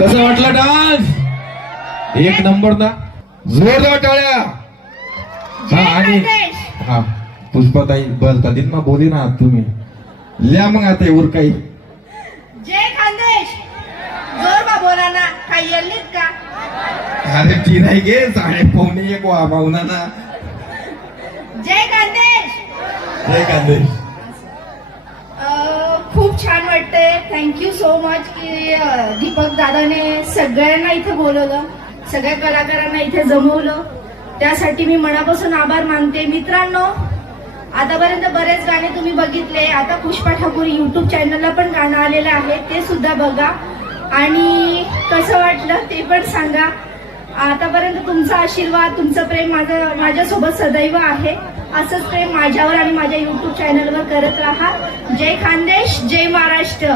कसं वाटलं डान्स? एक नंबर ना, जोरदार टाळ्या. हा आणि हा पुष्पाताई बोलता दिन ना, बोली ना तुम्ही ल्या मग आता एवढं काही. जय खानदेश, जोर बा बोला ना, काही येल्लीत का? अरे ती नाही गे, 1:45 वाजवना ना. जय खानदेश. जय खानदेश. खूप छान वाटते. थँक्यू सो मच की दीपक दादाने सगळ्यांना इथे बोलवलं, सगळ्या कलाकारांना इथे जमवलं. त्यासाठी मी मनापासून आभार मानते. मित्रांनो, आतापर्यंत बरेच गाणे तुम्ही बघितले. आता पुष्पा ठाकूर युट्यूब चॅनलला पण गाणं आलेलं आहे, ते सुद्धा बघा आणि कसं वाटलं ते पण सांगा. आतापर्यंत तुमचा आशीर्वाद, तुमचं प्रेम माझ्यासोबत सदैव आहे. असंच प्रेम माझ्यावर आणि माझ्या युट्यूब चॅनलवर करत राहा. जय खानदेश, जय महाराष्ट्र.